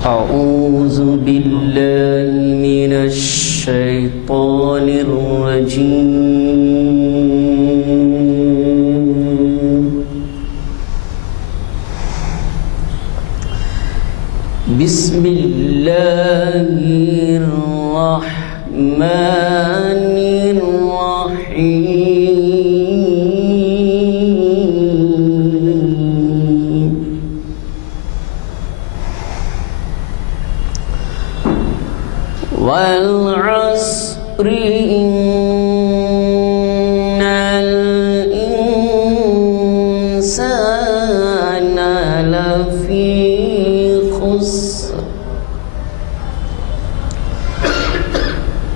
أعوذ بالله من الشيطان الرجيم. بسم الله الرحمن الرحيم. والعصر إن الإنسان لفي خسر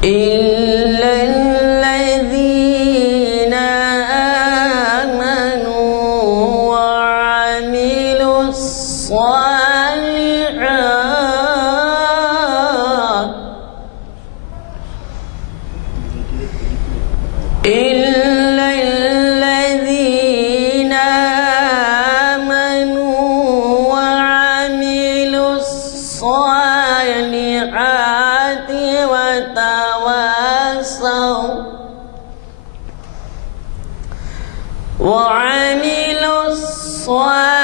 إلا الذين آمنوا وعملوا الصالحات إلا الذين آمنوا وعملوا الصالحات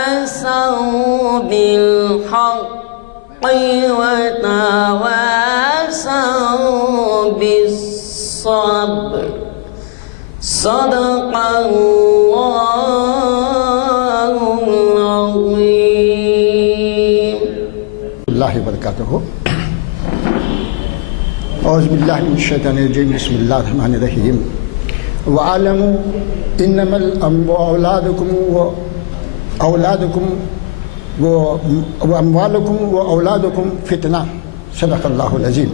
وتواصوا بالحق وتواصوا بالصبر. صدق الله العظيم. اللہ وبرکاتہ. اعوذ باللہ من الشیطان الرجیم. بسم اللہ الرحمن الرحیم. وَاعْلَمُوا إِنَّمَا أَوْلَادُكُمْ وَأَمْوَالُكُمْ وَأَوْلَادُكُمْ فِتْنَةٌ. صدق اللہ العظیم.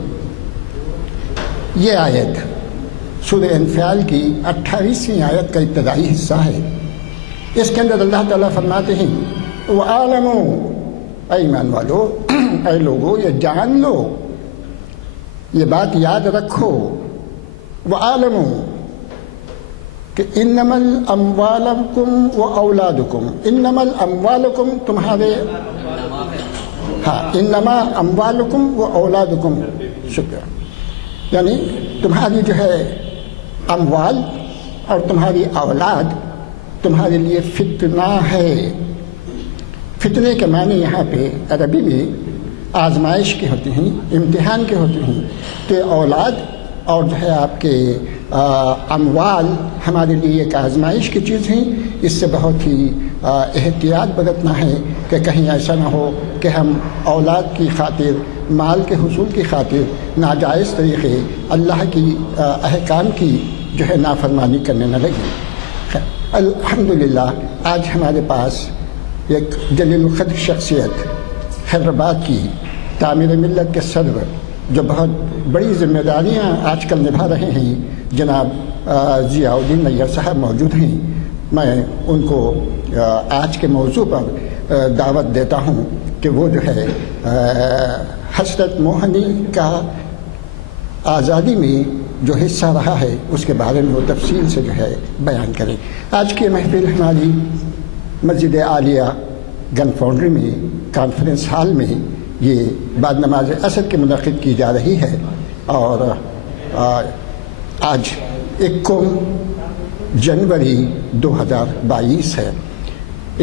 یہ آیت سورہ انفال کی 28ویں آیت کا ابتدائی حصہ ہے. اس کے اندر اللہ تعالیٰ فرماتے ہیں وَاعْلَمُوا، اے ایمان والو، اے لوگو، یہ جان لو، یہ بات یاد رکھو. وَاعْلَمُوا کہ انما الاموالکم و اولادکم، انما الاموالکم تمہارے، انما اموالکم و اولادکم، شکریہ، یعنی تمہاری جو ہے اموال اور تمہاری اولاد تمہارے لیے فتنہ ہے. فتنے کے معنی یہاں پہ عربی میں آزمائش کے ہوتے ہیں، امتحان کے ہوتے ہیں، کہ اولاد اور جو ہے آپ کے اموال ہمارے لیے ایک آزمائش کی چیز ہیں. اس سے بہت ہی احتیاط برتنا ہے کہ کہیں ایسا نہ ہو کہ ہم اولاد کی خاطر، مال کے حصول کی خاطر ناجائز طریقے اللہ کی احکام کی جو ہے نافرمانی کرنے نہ لگیں. الحمدللہ آج ہمارے پاس ایک جلیل القدر شخصیت، حیدرآباد کی تعمیر ملت کے صدر، جو بہت بڑی ذمہ داریاں آج کل نبھا رہے ہیں، جناب ضیاء الدین نیّر صاحب موجود ہیں. میں ان کو آج کے موضوع پر دعوت دیتا ہوں کہ وہ جو ہے حضرت موہنی کا آزادی میں جو حصہ رہا ہے اس کے بارے میں وہ تفصیل سے جو ہے بیان کریں. آج کی محفل ہماری مسجد عالیہ گن فاؤنڈری میں کانفرنس ہال میں یہ بعد نماز عصر کے منعقد کی جا رہی ہے، اور آج 1 جنوری 2022 ہے.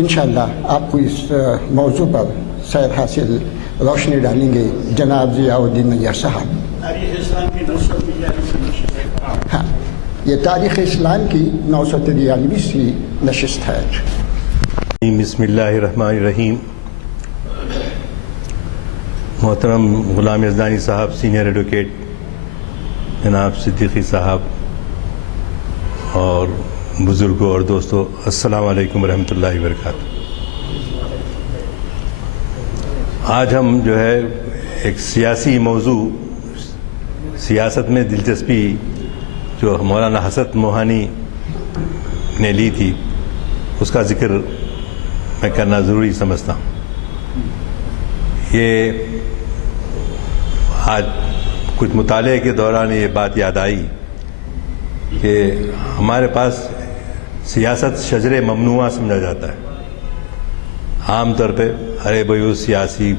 انشاءاللہ آپ کو اس موضوع پر سیر حاصل روشنی ڈالیں گے جناب ضیاء الدین نیّر صاحب. ہاں، یہ تاریخ اسلام کی 993 نشست ہے. بسم اللہ الرحمن الرحیم. محترم غلام یزدانی صاحب، سینئر ایڈوکیٹ جناب صدیقی صاحب، اور بزرگوں اور دوستوں، السلام علیکم ورحمۃ اللہ وبرکاتہ. آج ہم جو ہے ایک سیاسی موضوع، سیاست میں دلچسپی جو مولانا حسرت موہانی نے لی تھی، اس کا ذکر میں کرنا ضروری سمجھتا ہوں. یہ آج کچھ مطالعے کے دوران یہ بات یاد آئی کہ ہمارے پاس سیاست شجر ممنوعہ سمجھا جاتا ہے. عام طور پہ ارے بھائی وہ سیاسی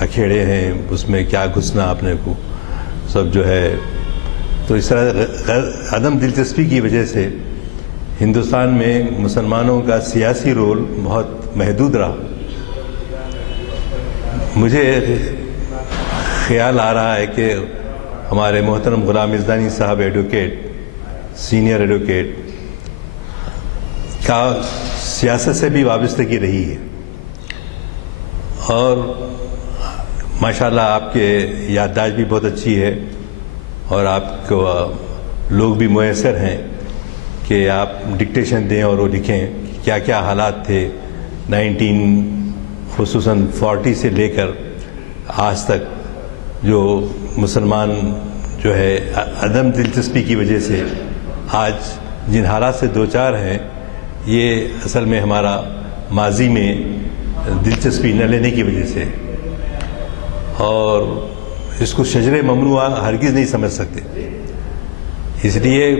اکھیڑے ہیں، اس میں کیا گھسنا اپنے کو، سب جو ہے. تو اس طرح عدم دلچسپی کی وجہ سے ہندوستان میں مسلمانوں کا سیاسی رول بہت محدود رہا. مجھے خیال آ رہا ہے کہ ہمارے محترم غلام عزدانی صاحب ایڈوکیٹ، سینئر ایڈوکیٹ کا سیاست سے بھی وابستگی رہی ہے، اور ماشاءاللہ آپ کے یادداشت بھی بہت اچھی ہے، اور آپ کو لوگ بھی میسر ہیں کہ آپ ڈکٹیشن دیں اور وہ لکھیں کیا کیا حالات تھے خصوصاً 40 سے لے کر آج تک، جو مسلمان جو ہے عدم دلچسپی کی وجہ سے آج جن حالات سے دوچار ہیں، یہ اصل میں ہمارا ماضی میں دلچسپی نہ لینے کی وجہ سے، اور اس کو شجر ممنوعہ ہرگز نہیں سمجھ سکتے. اس لیے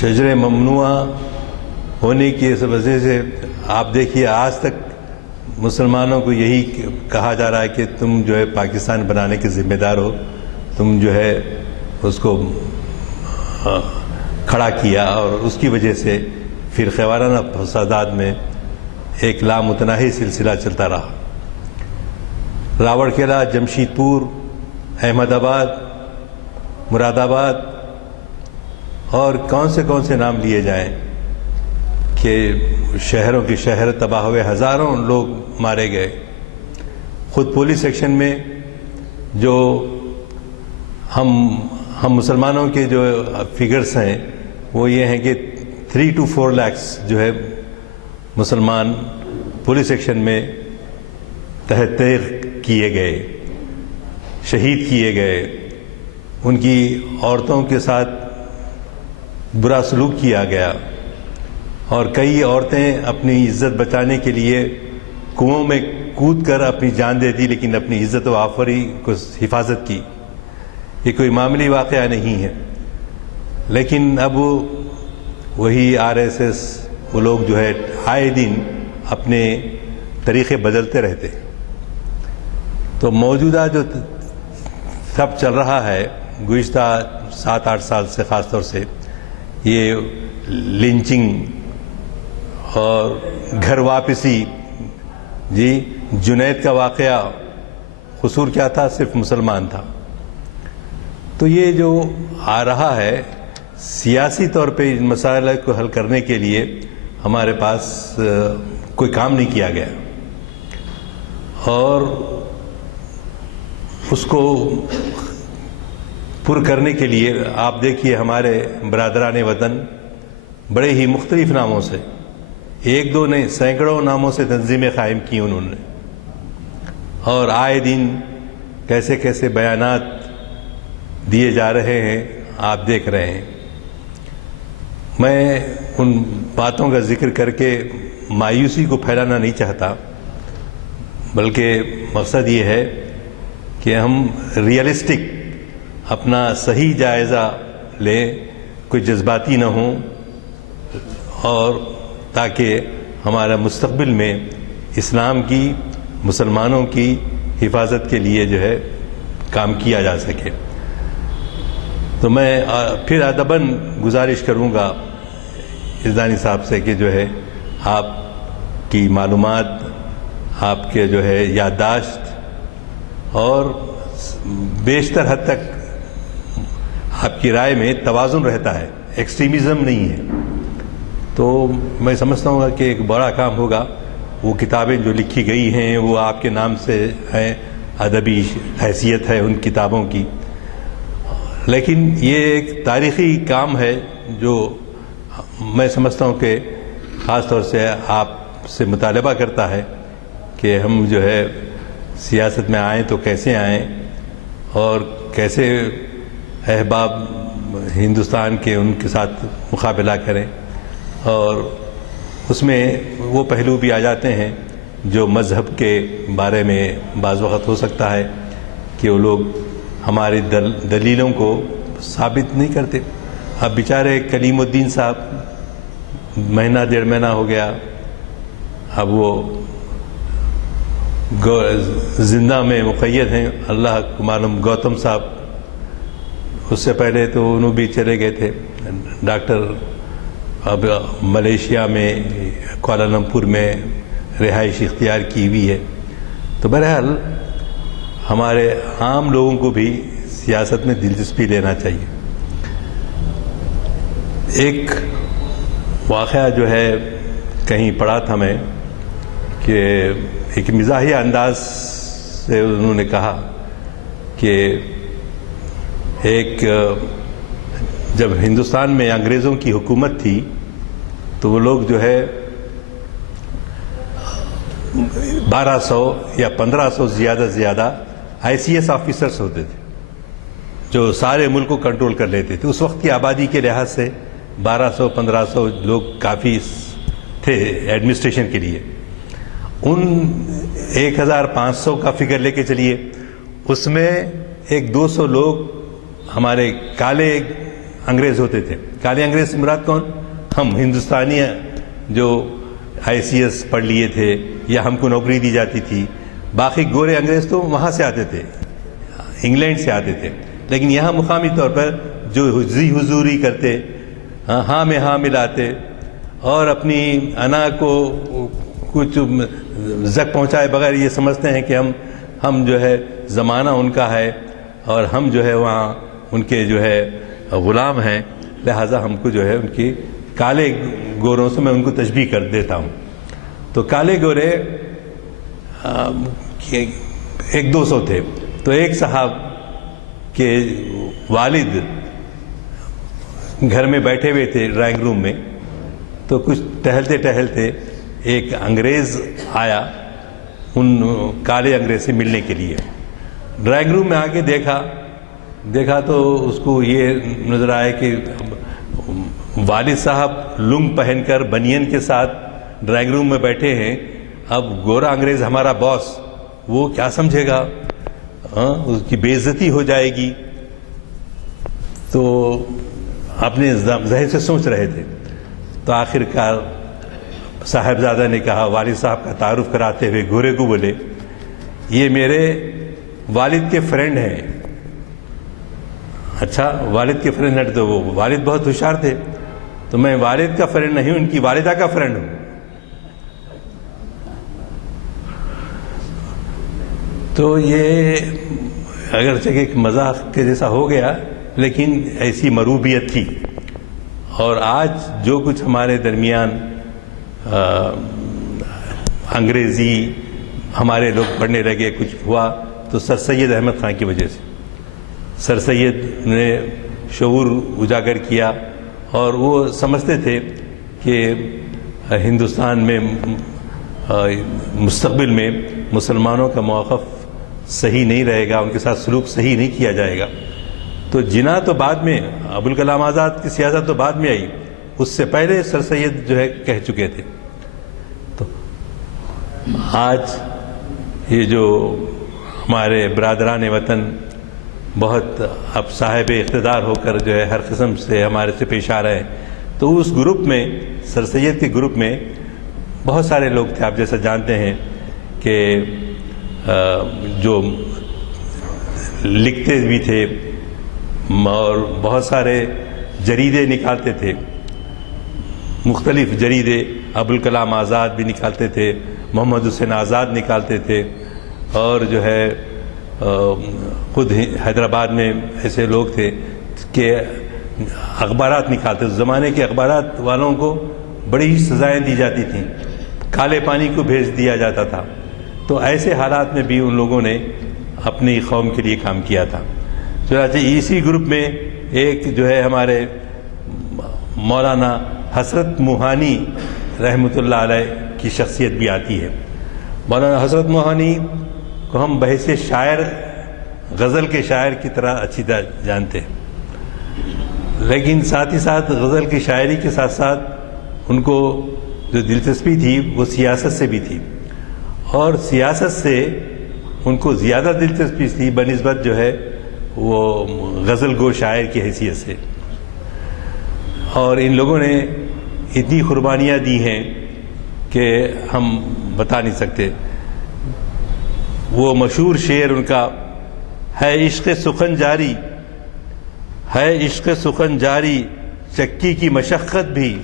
شجر ممنوعہ ہونے کی اس وجہ سے آپ دیکھیے آج تک مسلمانوں کو یہی کہا جا رہا ہے کہ تم جو ہے پاکستان بنانے کے ذمہ دار ہو، تم جو ہے اس کو کھڑا کیا، اور اس کی وجہ سے فرقہ وارانہ فسادات میں ایک لامتناہی سلسلہ چلتا رہا. راوڑ کیلا، جمشید پور، احمد آباد، مراد آباد، اور کون سے نام لیے جائیں کہ شہروں کے شہر تباہ ہوئے، ہزاروں لوگ مارے گئے. خود پولیس ایکشن میں جو ہم مسلمانوں کے جو فگرز ہیں وہ یہ ہیں کہ 3 to 4 lakhs جو ہے مسلمان پولیس ایکشن میں تحریر کیے گئے، شہید کیے گئے، ان کی عورتوں کے ساتھ برا سلوک کیا گیا، اور کئی عورتیں اپنی عزت بچانے کے لیے کنوؤں میں کود کر اپنی جان دے دی، لیکن اپنی عزت و آفری کو حفاظت کی. یہ کوئی معمولی واقعہ نہیں ہے. لیکن اب وہی RSS وہ لوگ جو ہے آئے دن اپنے طریقے بدلتے رہتے. تو موجودہ جو سب چل رہا ہے گزشتہ 7-8 سال سے، خاص طور سے یہ لنچنگ اور گھر واپسی، جی جنید کا واقعہ قصور کیا تھا؟ صرف مسلمان تھا. تو یہ جو آ رہا ہے سیاسی طور پہ ان مسائل کو حل کرنے کے لیے ہمارے پاس کوئی کام نہیں کیا گیا، اور اس کو پر کرنے کے لیے آپ دیکھیے ہمارے برادران وطن بڑے ہی مختلف ناموں سے، ایک دو نہیں سینکڑوں ناموں سے تنظیمیں قائم کی انہوں نے، اور آئے دن کیسے کیسے بیانات دیے جا رہے ہیں آپ دیکھ رہے ہیں. میں ان باتوں کا ذکر کر کے مایوسی کو پھیلانا نہیں چاہتا، بلکہ مقصد یہ ہے کہ ہم ریئلسٹک اپنا صحیح جائزہ لیں، کوئی جذباتی نہ ہوں، اور تاکہ ہمارا مستقبل میں اسلام کی، مسلمانوں کی حفاظت کے لیے جو ہے کام کیا جا سکے. تو میں پھر ادباً گزارش کروں گا عزدانی صاحب سے کہ جو ہے آپ کی معلومات، آپ کے جو ہے یادداشت، اور بیشتر حد تک آپ کی رائے میں توازن رہتا ہے، ایکسٹریمزم نہیں ہے. تو میں سمجھتا ہوں کہ ایک بڑا کام ہوگا. وہ کتابیں جو لکھی گئی ہیں وہ آپ کے نام سے ہیں، ادبی حیثیت ہے ان کتابوں کی، لیکن یہ ایک تاریخی کام ہے جو میں سمجھتا ہوں کہ خاص طور سے آپ سے مطالبہ کرتا ہے کہ ہم جو ہے سیاست میں آئیں تو کیسے آئیں، اور کیسے احباب ہندوستان کے ان کے ساتھ مقابلہ کریں. اور اس میں وہ پہلو بھی آ جاتے ہیں جو مذہب کے بارے میں بعض وقت ہو سکتا ہے کہ وہ لوگ ہماری دلیلوں کو ثابت نہیں کرتے. اب بیچارے کلیم الدین صاحب مہینہ 1.5 مہینہ ہو گیا، اب وہ زندہ میں مقید ہیں، اللہ کو معلوم. گوتم صاحب اس سے پہلے تو انہوں بھی چلے گئے تھے، ڈاکٹر اب ملیشیا میں کوالالمپور میں رہائش اختیار کی ہوئی ہے. تو بہرحال ہمارے عام لوگوں کو بھی سیاست میں دلچسپی لینا چاہیے. ایک واقعہ جو ہے کہیں پڑھا تھا میں کہ ایک مزاحیہ انداز سے انہوں نے کہا کہ ایک جب ہندوستان میں انگریزوں کی حکومت تھی تو وہ لوگ جو ہے 1200 یا 1500 زیادہ ICS آفیسرس ہوتے تھے جو سارے ملک کو کنٹرول کر لیتے تھے. اس وقت کی آبادی کے لحاظ سے 1200-1500 لوگ کافی تھے ایڈمنسٹریشن کے لیے. ان 1500 کا فگر لے کے چلیے، اس میں 200 لوگ ہمارے کالے انگریز ہوتے تھے. کالے انگریز سے مراد کون؟ ہم ہندوستانی جو ICS پڑھ لیے تھے یا ہم کو نوکری دی جاتی تھی. باقی گورے انگریز تو وہاں سے آتے تھے، انگلینڈ سے آتے تھے، لیکن یہاں مقامی طور پر جو حضوری کرتے، ہاں میں ہاں ملاتے اور اپنی انا کو کچھ زک پہنچائے بغیر یہ سمجھتے ہیں کہ ہم جو ہے زمانہ ان کا ہے اور ہم جو ہے وہاں ان کے جو ہے غلام ہیں، لہٰذا ہم کو جو ہے ان کی کالے گوروں سے میں ان کو تشبیہ کر دیتا ہوں. تو کالے گورے 200 تھے. تو ایک صاحب کے والد گھر میں بیٹھے ہوئے تھے ڈرائنگ روم میں، تو کچھ ٹہلتے ایک انگریز آیا ان کالے انگریز سے ملنے کے لیے. ڈرائنگ روم میں آ کے دیکھا تو اس کو یہ نظر آیا کہ والد صاحب لنگ پہن کر بنین کے ساتھ ڈرائنگ روم میں بیٹھے ہیں. اب گورا انگریز ہمارا باس، وہ کیا سمجھے گا، اس کی بے عزتی ہو جائے گی. تو اپنے ذہن سے سوچ رہے تھے. تو آخر کار صاحبزادہ نے کہا، والد صاحب کا تعارف کراتے ہوئے گورے کو بولے، یہ میرے والد کے فرینڈ ہیں. اچھا والد کے فرینڈ ہیں؟ تو وہ والد بہت ہوشیار تھے. تو میں والد کا فرینڈ نہیں ہوں، ان کی والدہ کا فرینڈ ہوں. تو یہ اگرچہ ایک مذاق کے جیسا ہو گیا، لیکن ایسی مروبیت تھی. اور آج جو کچھ ہمارے درمیان انگریزی ہمارے لوگ پڑھنے لگے، کچھ ہوا تو سر سید احمد خان کی وجہ سے. سر سید نے شعور اجاگر کیا اور وہ سمجھتے تھے کہ ہندوستان میں مستقبل میں مسلمانوں کا موقف صحیح نہیں رہے گا، ان کے ساتھ سلوک صحیح نہیں کیا جائے گا. تو جناح تو بعد میں، ابوالکلام آزاد کی سیاست تو بعد میں آئی، اس سے پہلے سر سید جو ہے کہہ چکے تھے. تو آج یہ جو ہمارے برادران وطن بہت اب صاحب اقتدار ہو کر جو ہے ہر قسم سے ہمارے سے پیش آ رہے ہیں، تو اس گروپ میں، سر سید کے گروپ میں بہت سارے لوگ تھے. آپ جیسا جانتے ہیں کہ جو لکھتے بھی تھے اور بہت سارے جریدے نکالتے تھے، مختلف جریدے. ابوالکلام آزاد بھی نکالتے تھے، محمد حسین آزاد نکالتے تھے، اور جو ہے خود حیدرآباد میں ایسے لوگ تھے کہ اخبارات نکالتے. اس زمانے کے اخبارات والوں کو بڑی سزائیں دی جاتی تھیں، کالے پانی کو بھیج دیا جاتا تھا. تو ایسے حالات میں بھی ان لوگوں نے اپنی قوم کے لیے کام کیا تھا. چنانچہ اسی گروپ میں ایک جو ہے ہمارے مولانا حسرت موہانی رحمۃ اللہ علیہ کی شخصیت بھی آتی ہے. مولانا حسرت موہانی کو ہم بحیثیت شاعر، غزل کے شاعر کی طرح اچھی طرح جانتے ہیں، لیکن ساتھ ہی ساتھ غزل کی شاعری کے ساتھ ساتھ ان کو جو دلچسپی تھی وہ سیاست سے بھی تھی، اور سیاست سے ان کو زیادہ دلچسپی تھی بنسبت جو ہے وہ غزل گو شاعر کی حیثیت سے، اور ان لوگوں نے اتنی قربانیاں دی ہیں کہ ہم بتا نہیں سکتے۔ وہ مشہور شعر ان کا ہے، عشق سخن جاری ہے، عشق سخن جاری، چکی کی مشقت بھی،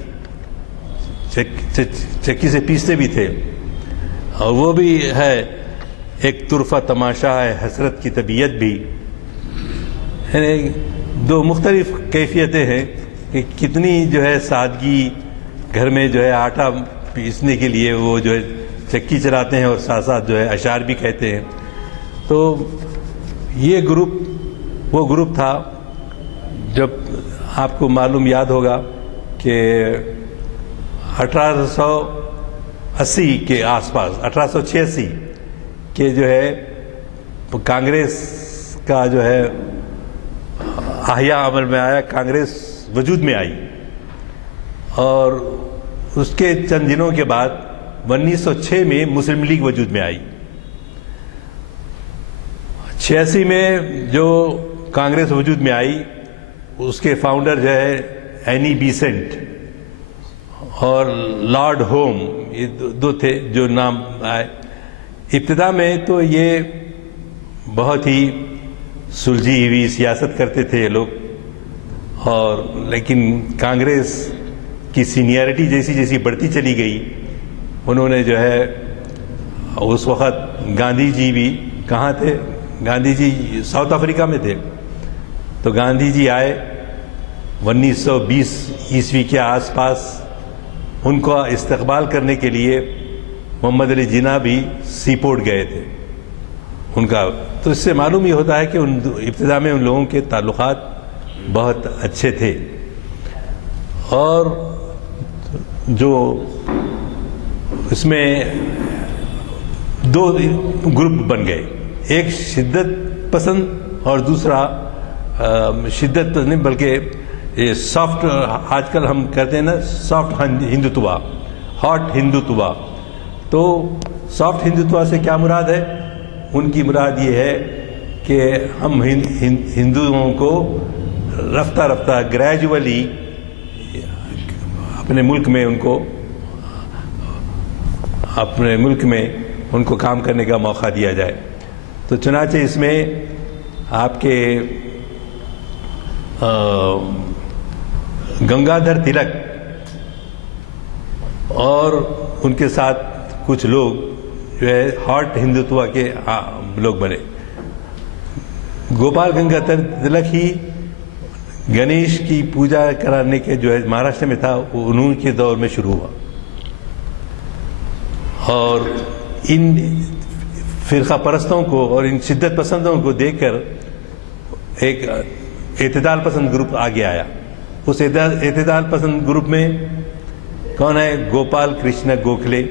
چکی سے پیستے بھی تھے، اور وہ بھی ہے ایک طرفہ تماشا ہے حسرت کی طبیعت بھی۔ یعنی دو مختلف کیفیتیں ہیں کہ کتنی جو ہے سادگی، گھر میں جو ہے آٹا پیسنے کے لیے وہ جو ہے چکی چلاتے ہیں اور ساتھ ساتھ جو ہے اشعار بھی کہتے ہیں۔ تو یہ گروپ وہ گروپ تھا جب آپ کو معلوم یاد ہوگا کہ 1880 کے آس پاس، 1886 کے جو ہے کانگریس کا جو ہے احیا عمل میں آیا، کانگریس وجود میں آئی، اور اس کے چند دنوں کے بعد 1906 میں مسلم لیگ وجود میں آئی۔ 86 میں جو کانگریس وجود میں آئی اس کے فاؤنڈر جو ہے اینی بیسنٹ اور لارڈ ہوم، یہ دو تھے جو نام آئے۔ ابتدا میں تو یہ بہت ہی سلجھی ہوئی سیاست کرتے تھے یہ لوگ، اور لیکن کانگریس کی سینئرٹی جیسی جیسی بڑھتی چلی گئی، انہوں نے جو ہے اس وقت گاندھی جی بھی کہاں تھے، گاندھی جی ساؤتھ افریقہ میں تھے، تو گاندھی جی آئے 1920 عیسوی کے آس پاس، ان کو استقبال کرنے کے لیے محمد علی جناح بھی سی پورٹ گئے تھے ان کا۔ تو اس سے معلوم یہ ہوتا ہے کہ ابتدا میں ان لوگوں کے تعلقات بہت اچھے تھے، اور جو اس میں دو گروپ بن گئے، ایک شدت پسند اور دوسرا شدت نہیں بلکہ یہ سافٹ، آج کل ہم کہتے ہیں نا سافٹ ہندوتوا، ہاٹ ہندوتوا۔ تو سافٹ ہندوتوا سے کیا مراد ہے؟ ان کی مراد یہ ہے کہ ہم ہندوؤں کو رفتہ رفتہ گریجولی اپنے ملک میں ان کو کام کرنے کا موقع دیا جائے۔ تو چنانچہ اس میں آپ کے گنگادھر تلک اور ان کے ساتھ کچھ لوگ جو ہے ہاٹ ہندوتوا کے لوگ بنے۔ گوپال گنگادھر تلک ہی گنیش کی پوجا کرانے کے جو ہے مہاراشٹر میں تھا، وہ انہوں کے دور میں شروع ہوا، اور ان فرقہ پرستوں کو اور ان شدت پسندوں کو دیکھ کر ایک اعتدال پسند گروپ آگے آیا۔ اس اعتدال پسند گروپ میں کون ہے؟ گوپال کرشن گوکھلے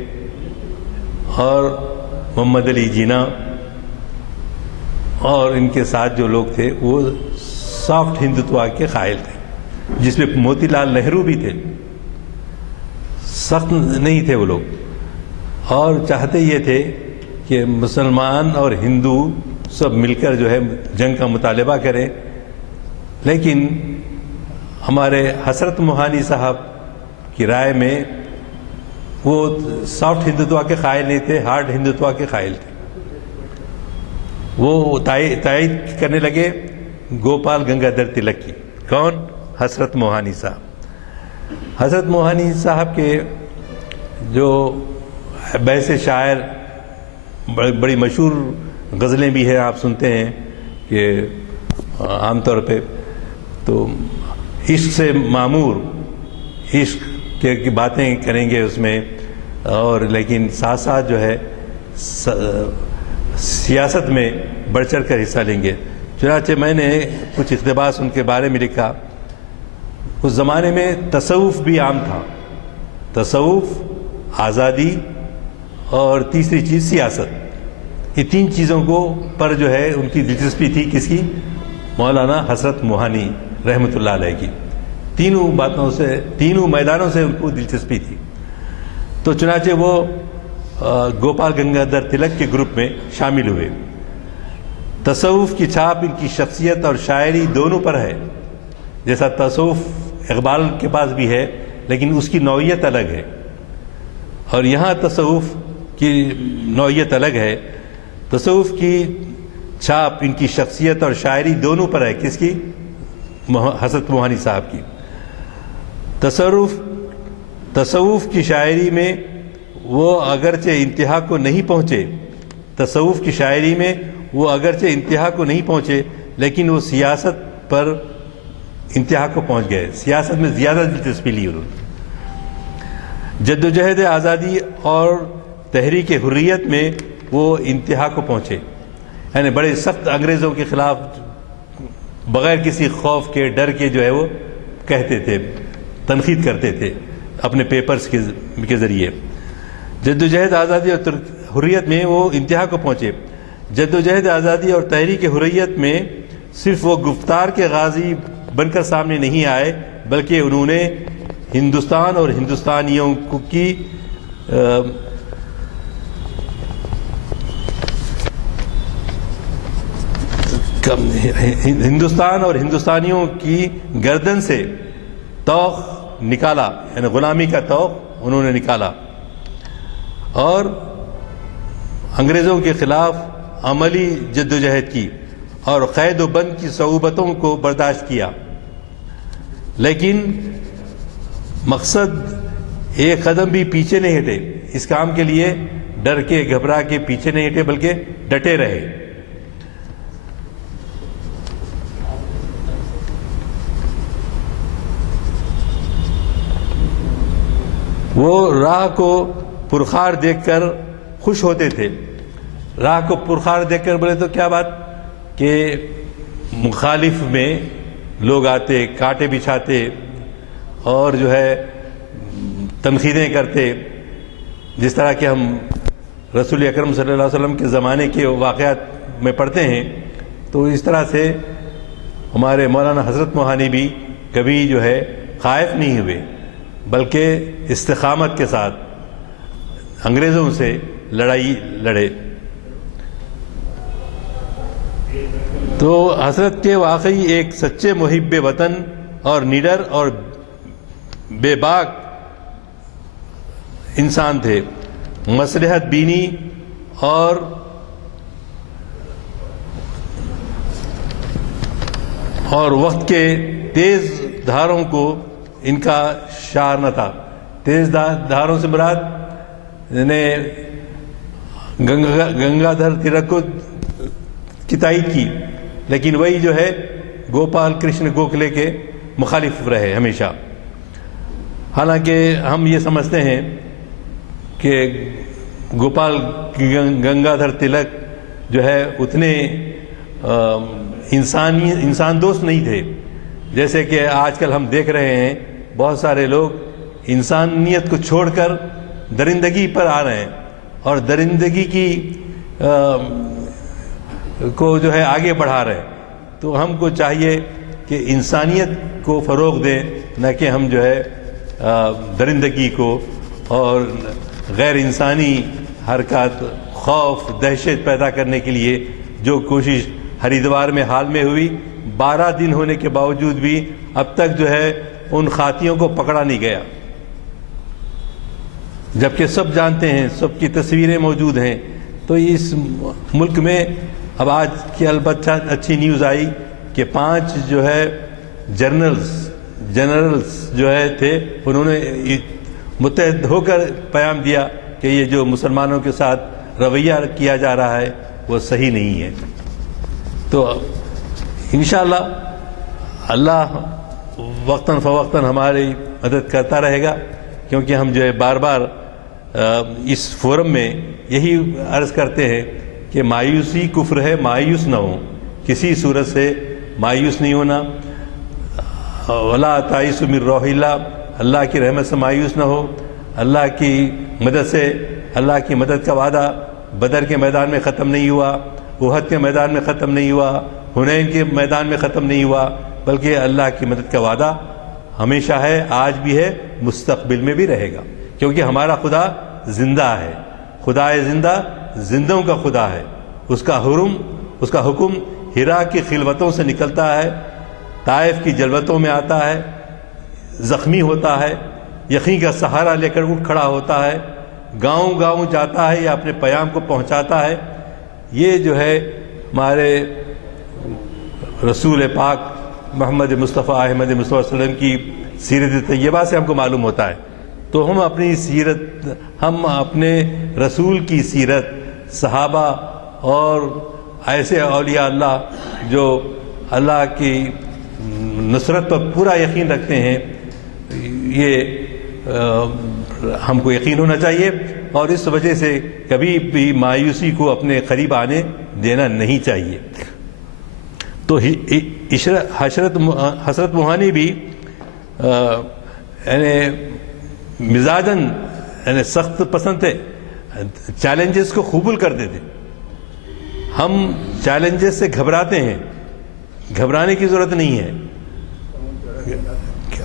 اور محمد علی جناح، اور ان کے ساتھ جو لوگ تھے وہ سافٹ ہندوتوا کے قائل تھے، جس میں موتی لال نہرو بھی تھے۔ سخت نہیں تھے وہ لوگ، اور چاہتے یہ تھے کہ مسلمان اور ہندو سب مل کر جو ہے جنگ کا مطالبہ کریں، لیکن ہمارے حسرت موہانی صاحب کی رائے میں وہ سافٹ ہندوتوا کے قائل نہیں تھے، ہارڈ ہندوتوا کے قائل تھے۔ وہ تائید کرنے لگے گوپال گنگادھر تلک کی۔ کون؟ حسرت موہانی صاحب۔ حسرت موہانی صاحب کے جو بحث شاعر بڑی مشہور غزلیں بھی ہیں، آپ سنتے ہیں کہ عام طور پہ تو عشق سے معمور، عشق کی باتیں کریں گے اس میں، اور لیکن ساتھ ساتھ جو ہے سیاست میں بڑھ چڑھ کر حصہ لیں گے۔ چنانچہ میں نے کچھ اقتباس ان کے بارے میں لکھا۔ اس زمانے میں تصوف بھی عام تھا، تصوف، آزادی، اور تیسری چیز سیاست۔ یہ تین چیزوں کو پر جو ہے ان کی دلچسپی تھی، کس کی؟ مولانا حسرت موہانی رحمۃ اللہ علیہ کی۔ تینوں باتوں سے، تینوں میدانوں سے ان کو دلچسپی تھی۔ تو چنانچہ وہ گوپال گنگادھر تلک کے گروپ میں شامل ہوئے۔ تصوف کی چھاپ ان کی شخصیت اور شاعری دونوں پر ہے. جیسا تصوف اقبال کے پاس بھی ہے لیکن اس کی نوعیت الگ ہے، اور یہاں تصوف کی نوعیت الگ ہے. تصوف کی چھاپ ان کی شخصیت اور شاعری دونوں پر ہے. کس کی؟ حضرت موہانی صاحب کی. تصوف کی شاعری میں وہ اگرچہ انتہا کو نہیں پہنچے، تصوف کی شاعری میں وہ اگرچہ انتہا کو نہیں پہنچے لیکن وہ سیاست پر انتہا کو پہنچ گئے. سیاست میں زیادہ دلچسپی لی انہوں نے. جدوجہد آزادی اور تحریک حریت میں وہ انتہا کو پہنچے، یعنی بڑے سخت انگریزوں کے خلاف بغیر کسی خوف کے ڈر کے جو ہے وہ کہتے تھے، تنقید کرتے تھے اپنے پیپرز کے ذریعے. جدوجہد آزادی اور حریت میں وہ انتہا کو پہنچے. جدوجہد آزادی اور تحریک حریت میں صرف وہ گفتار کے غازی بن کر سامنے نہیں آئے بلکہ انہوں نے ہندوستان اور ہندوستانیوں کی ہندوستان اور ہندوستانیوں کی گردن سے طوق نکالا، یعنی غلامی کا طوق انہوں نے نکالا، اور انگریزوں کے خلاف عملی جدوجہد کی اور قید و بند کی صعوبتوں کو برداشت کیا. لیکن مقصد ایک قدم بھی پیچھے نہیں ہٹے. اس کام کے لیے ڈر کے گھبرا کے پیچھے نہیں ہٹے بلکہ ڈٹے رہے. وہ راہ کو پرخار دیکھ کر خوش ہوتے تھے. راہ کو پرخار دیکھ کر بولے تو کیا بات کہ مخالف میں لوگ آتے، کانٹے بچھاتے اور جو ہے تنقیدیں کرتے، جس طرح کہ ہم رسول اکرم صلی اللہ علیہ وسلم کے زمانے کے واقعات میں پڑھتے ہیں. تو اس طرح سے ہمارے مولانا حضرت موہانی بھی کبھی جو ہے خائف نہیں ہوئے بلکہ استقامت کے ساتھ انگریزوں سے لڑائی لڑے. تو حضرت کے واقعی ایک سچے محب وطن اور نڈر اور بے باک انسان تھے. مصلحت بینی اور وقت کے تیز دھاروں کو ان کا شعار نہ تھا. تیز دھاروں سے مراد نے گنگا دھر تلک کو کی تائید کی، لیکن وہی جو ہے گوپال کرشن گوکھلے کے مخالف رہے ہمیشہ. حالانکہ ہم یہ سمجھتے ہیں کہ گوپال گنگا دھر تلک جو ہے اتنے انسان دوست نہیں تھے جیسے کہ آج کل ہم دیکھ رہے ہیں. بہت سارے لوگ انسانیت کو چھوڑ کر درندگی پر آ رہے ہیں اور درندگی کی کو جو ہے آگے بڑھا رہے ہیں. تو ہم کو چاہیے کہ انسانیت کو فروغ دیں، نہ کہ ہم جو ہے درندگی کو اور غیر انسانی حرکات، خوف، دہشت پیدا کرنے کے لیے جو کوشش ہریدوار میں حال میں ہوئی. 12 دن ہونے کے باوجود بھی اب تک جو ہے ان خاتیوں کو پکڑا نہیں گیا، جبکہ سب جانتے ہیں، سب کی تصویریں موجود ہیں. تو اس ملک میں اب آج کی البتہ اچھی نیوز آئی کہ 5 جو ہے جنرلز جو ہے تھے، انہوں نے متحد ہو کر پیام دیا کہ یہ جو مسلمانوں کے ساتھ رویہ کیا جا رہا ہے وہ صحیح نہیں ہے. تو انشاءاللہ اللہ وقتاً فوقتاً ہماری مدد کرتا رہے گا، کیونکہ ہم جو ہے بار بار اس فورم میں یہی عرض کرتے ہیں کہ مایوسی کفر ہے، مایوس نہ ہو، کسی صورت سے مایوس نہیں ہونا. ولا تائسوا من روح اللہ، اللہ کی رحمت سے مایوس نہ ہو. اللہ کی مدد سے، اللہ کی مدد کا وعدہ بدر کے میدان میں ختم نہیں ہوا، احد کے میدان میں ختم نہیں ہوا، حنین کے میدان میں ختم نہیں ہوا، بلکہ اللہ کی مدد کا وعدہ ہمیشہ ہے، آج بھی ہے، مستقبل میں بھی رہے گا. کیونکہ ہمارا خدا زندہ ہے، خدا زندہ زندوں کا خدا ہے. اس کا حرم اس کا حکم ہرا کی خلوتوں سے نکلتا ہے، طائف کی جلوتوں میں آتا ہے، زخمی ہوتا ہے، یقین کا سہارا لے کر اٹھ کھڑا ہوتا ہے، گاؤں گاؤں جاتا ہے یا اپنے پیام کو پہنچاتا ہے۔ یہ جو ہے ہمارے رسول پاک محمد مصطفیٰ احمد مصطفیٰ صلی اللہ علیہ وسلم کی سیرت طیبہ سے ہم کو معلوم ہوتا ہے۔ تو ہم اپنی سیرت، ہم اپنے رسول کی سیرت، صحابہ اور ایسے اولیاء اللہ جو اللہ کی نصرت پر پورا یقین رکھتے ہیں، یہ ہم کو یقین ہونا چاہیے، اور اس وجہ سے کبھی بھی مایوسی کو اپنے قریب آنے دینا نہیں چاہیے۔ تو حضرت موہانی بھی یعنی مزاجاً یعنی سخت پسند تھے، چیلنجز کو قبول کرتے تھے۔ ہم چیلنجز سے گھبراتے ہیں، گھبرانے کی ضرورت نہیں ہے،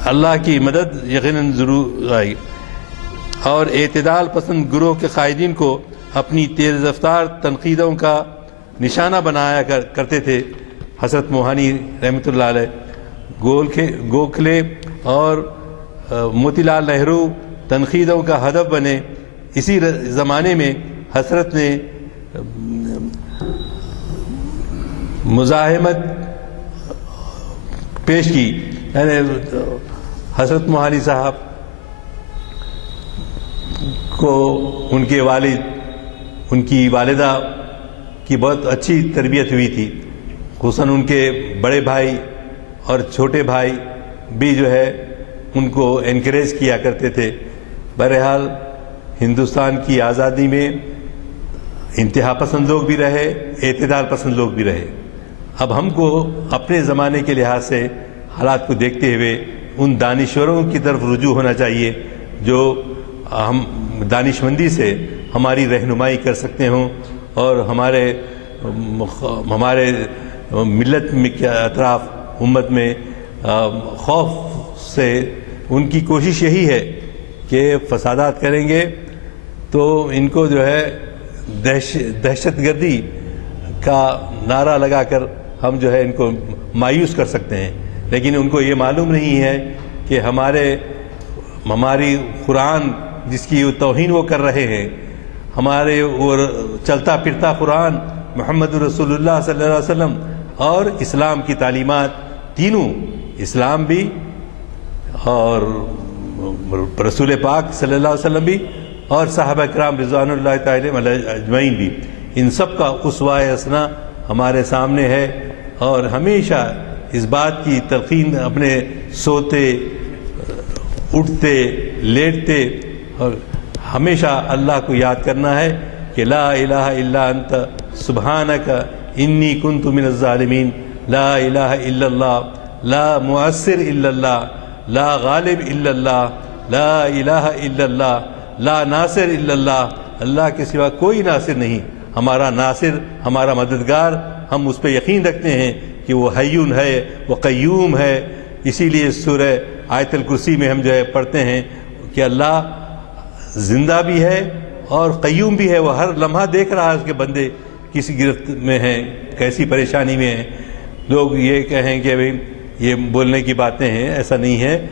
اللہ کی مدد یقیناً ضرور آئی۔ اور اعتدال پسند گروہ کے قائدین کو اپنی تیز رفتار تنقیدوں کا نشانہ بنایا کرتے تھے۔ حضرت موہانی رحمۃ اللہ علیہ گوکھلے اور موتی لال نہرو تنقیدوں کا ہدف بنے۔ اسی زمانے میں حضرت نے مزاحمت پیش کی، یعنی حضرت موہانی صاحب کو ان کے والد، ان کی والدہ کی بہت اچھی تربیت ہوئی تھی، خصوصاً ان کے بڑے بھائی اور چھوٹے بھائی بھی جو ہے ان کو انکریج کیا کرتے تھے۔ بہرحال ہندوستان کی آزادی میں انتہا پسند لوگ بھی رہے، اعتدال پسند لوگ بھی رہے۔ اب ہم کو اپنے زمانے کے لحاظ سے حالات کو دیکھتے ہوئے ان دانشوروں کی طرف رجوع ہونا چاہیے جو ہم دانشمندی سے ہماری رہنمائی کر سکتے ہوں، اور ہمارے ملت کے اطراف امت میں خوف سے ان کی کوشش یہی ہے کہ فسادات کریں گے تو ان کو جو ہے دہشت گردی کا نعرہ لگا کر ہم جو ہے ان کو مایوس کر سکتے ہیں، لیکن ان کو یہ معلوم نہیں ہے کہ ہماری قرآن جس کی توہین وہ کر رہے ہیں، ہمارے اور چلتا پھرتا قرآن محمد رسول اللہ صلی اللہ علیہ وسلم اور اسلام کی تعلیمات، تینوں اسلام بھی اور رسول پاک صلی اللہ علیہ وسلم بھی اور صحابہ کرام رضوان اللہ تعالی علیہم اجمعین بھی، ان سب کا اسوہ حسنہ ہمارے سامنے ہے، اور ہمیشہ اس بات کی تلقین اپنے سوتے اٹھتے لیٹتے اور ہمیشہ اللہ کو یاد کرنا ہے کہ لا الہ الا انت سبحانک انی کنت من الظالمین، لا الہ الا اللہ، لا مؤثر الا اللہ، لا غالب الا اللہ، لا الہ الا اللہ، لا ناصر الا اللہ، اللہ کے سوا کوئی ناصر نہیں، ہمارا ناصر، ہمارا مددگار، ہم اس پہ یقین رکھتے ہیں کہ وہ حیون ہے، وہ قیوم ہے۔ اسی لیے سورہ آیت الکرسی میں ہم جو ہے پڑھتے ہیں کہ اللہ زندہ بھی ہے اور قیوم بھی ہے، وہ ہر لمحہ دیکھ رہا ہے اس کے بندے کسی گرفت میں ہیں، کیسی پریشانی میں ہیں۔ لوگ یہ کہیں کہ بھئی یہ بولنے کی باتیں ہیں، ایسا نہیں ہے،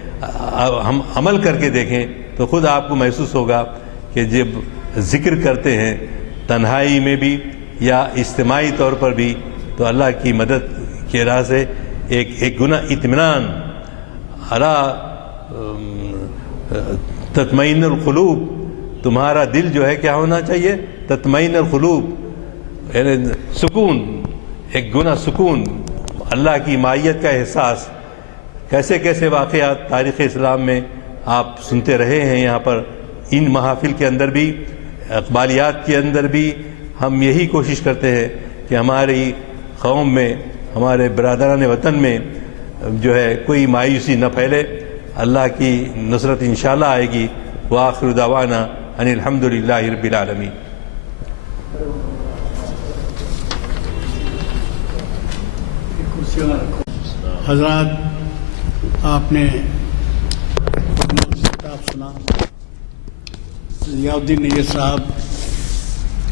ہم عمل کر کے دیکھیں تو خود آپ کو محسوس ہوگا کہ جب ذکر کرتے ہیں تنہائی میں بھی یا اجتماعی طور پر بھی تو اللہ کی مدد کی راہ سے ایک گنا اطمینان الا تطمئن القلوب، تمہارا دل جو ہے کیا ہونا چاہیے؟ تطمئن القلوب، یعنی سکون، ایک گنا سکون، اللہ کی مائیت کا احساس۔ کیسے کیسے واقعات تاریخ اسلام میں آپ سنتے رہے ہیں، یہاں پر ان محافل کے اندر بھی، اقبالیات کے اندر بھی ہم یہی کوشش کرتے ہیں کہ ہماری قوم میں، ہمارے برادران وطن میں جو ہے کوئی مایوسی نہ پھیلے، اللہ کی نصرت انشاءاللہ آئے گی۔ وآخر دعوانا ان الحمدللہ رب العالمین۔ حضرات، آپ نے خطاب سنا، ضیاء الدین نیر صاحب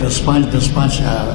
10-5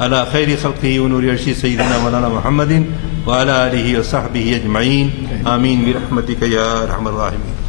على خير خلقه ونور عرشه سيدنا مولانا محمد وعلى آله وصحبه أجمعين آمين برحمتك يا أرحم الراحمين.